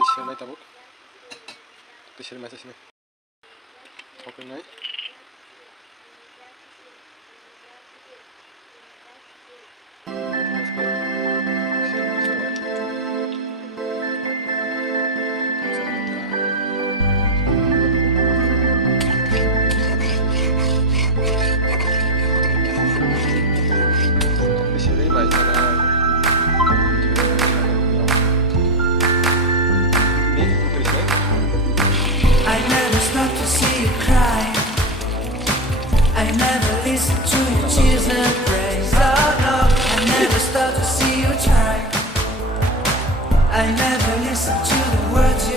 Special na itabok. Special message na. Okay na. I never stop to see you cry. I never listen to your tears and praise. Oh no, I never stop to see you try. I never listen to the words